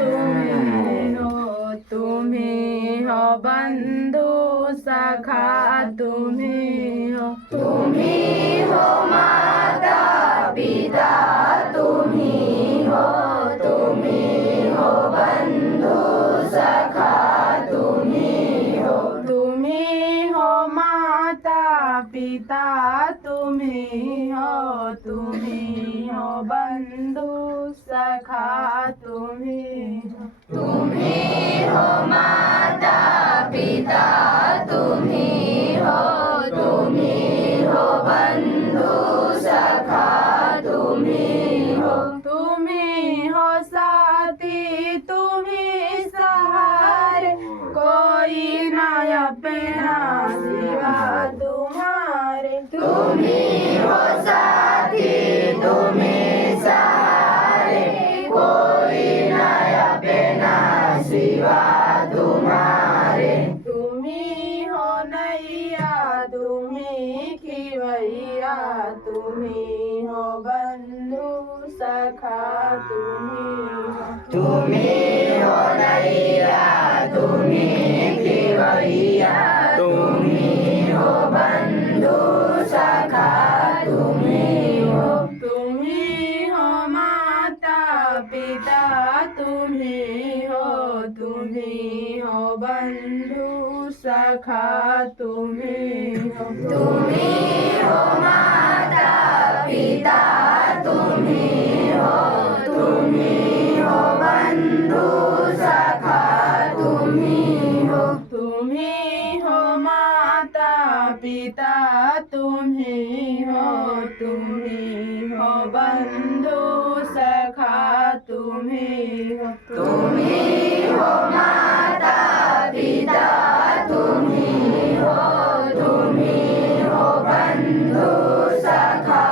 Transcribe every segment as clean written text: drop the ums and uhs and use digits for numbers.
तुम्ही हो, तुम्ही हो बंधू सखा तुम्ही हो, तुम्ही हो माता पिता तुम्ही हो, तुम्ही हो बंधू सखा तुम्ही हो, तुम्ही हो माता पिता तुम्ही हो, तुम्ही हो बंधू सखा तुम्ही हो, तुम्ही हो माता पिता तुम्ही हो, तुम्ही हो बंधू सखा तुम्ही हो, तुम्ही हो साथी तुम्ही सहारे, कोई ना अपना सिवा तुम्हारे, तुम्ही हो साथी तुम्ही सहारे, कोई न अपना सिवा तुम्हारे, तुम्ही हो नैया तुम्ही खिवैया, तुम्ही हो बंधु सखा तुम्ही हो, तुम्ही हो नैया तुम्ही खिवैया, तुम्ही हो बंधु सखा तुम्ही हो, तुम्ही हो माता पिता तुम्ही हो, तुम्ही हो बंधु सखा तुम्ही हो, तुम्ही हो माता पिता तुम्ही हो, तुम्ही हो बंधु सखा तुम्ही हो, तुम्ही हो माता पिता तुम्ही हो, तुम्ही हो बंधु सखा तुम्ही हो, तुम्ही हो माता पिता तुम्ही हो, तुम्ही हो बंधु सखा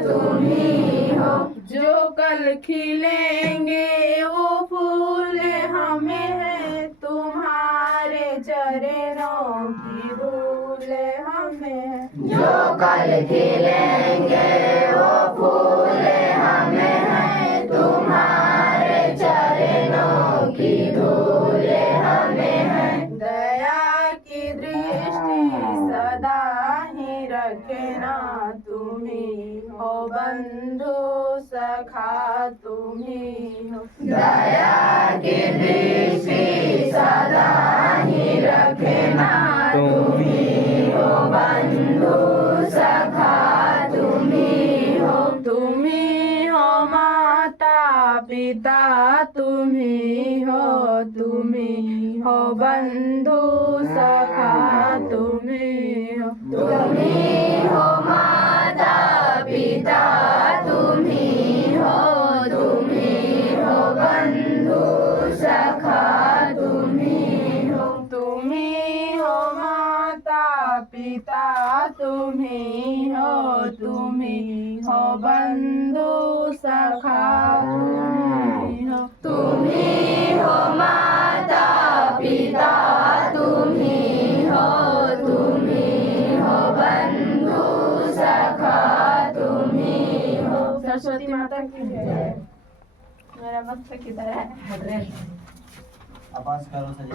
तुम्ही हो, जो कल खिलेंगे वो फूल हमें है, तुम्हारे चरणों की धूल हमें है, जो कल खिलेंगे वो फूल हमें है, तुम्हारे चरणों की धूल हमें है, दया की दृष्टि सदा ही रखना, तुम्ही हो बंधु सखा तुम्ही हो, दया की दृष्टि सदा ही रखना, तुम्ही हो बंधु सखा तुम्ही हो, तुम्ही हो माता पिता तुम्ही हो, तुम्ही हो बंधु सखा तुम्ही हो, तुम्ही हो माता पिता तुम्ही हो, तुम्ही हो बंधु सखा तुम्ही हो, तुम्ही हो माता पिता तुम्ही हो, तुम्ही हो बंधु सखा तुम्ही हो, तुम्ही हो माता पिता तुम्ही हो, तुम्ही हो बंधु सखा तुम्ही हो, सरस्वती माता की जय। मेरा बच्चा किधर है? आवाज करो सजे